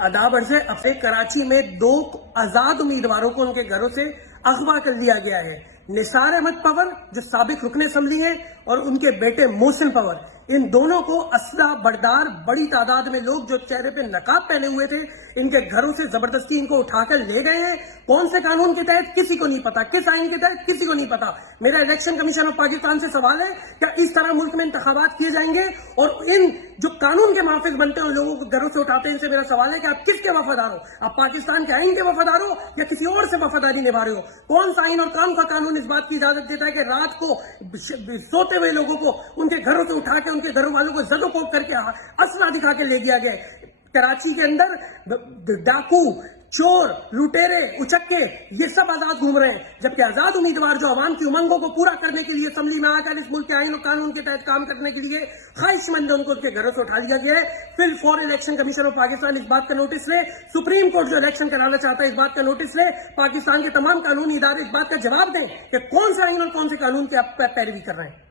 अदाबर से अपने कराची में 2 आजाद उम्मीदवारों को उनके घरों से अगवा कर लिया गया है। निसार अहमद पंवर जो साबिक रुकन असम्बली हैं और उनके बेटे मोहसिन पंवर, इन दोनों को असला बरदार बड़ी तादाद में लोग जो चेहरे पे नकाब पहने हुए थे, इनके घरों से जबरदस्ती इनको उठाकर ले गए हैं। कौन से कानून के तहत किसी को नहीं पता, किस आइन के तहत किसी को नहीं पता। मेरा इलेक्शन कमीशन ऑफ पाकिस्तान से सवाल है, क्या इस तरह मुल्क में इंतखाबात किए जाएंगे? और इन जो कानून के मुहाफिज बनते हैं उन लोगों को घरों से उठाते हैं, इनसे मेरा सवाल है कि आप किसके वफादार हो? आप पाकिस्तान के आइन के वफादार हो या किसी और से वफादारी निभा रहे हो? कौन सा आइन और कौन सा कानून इस बात की इजाजत देता है कि रात को सोते हुए लोगों को उनके घरों से उठा के उनके घरों वालों को जदोकोब करके असला दिखा के ले गया गया? कराची के अंदर डाकू, चोर, लुटेरे, उचक्के ये सब आजाद घूम रहे हैं, जबकि आजाद उम्मीदवार जो आवाम की उमंगों को पूरा करने के लिए असेंबली में आकर इस मुल्क के आइन और कानून के तहत काम करने के लिए ख्वाहिशमंद उनको उनके घरों से उठा लिया गया है। फिर for election commission of Pakistan इस बात का नोटिस ले, सुप्रीम कोर्ट जो इलेक्शन कराना चाहता है इस बात का नोटिस ले, पाकिस्तान के तमाम कानूनी इदारे इस बात का जवाब दें कि कौन सा आइन और कौन से कानून की आप पैरवी कर रहे हैं।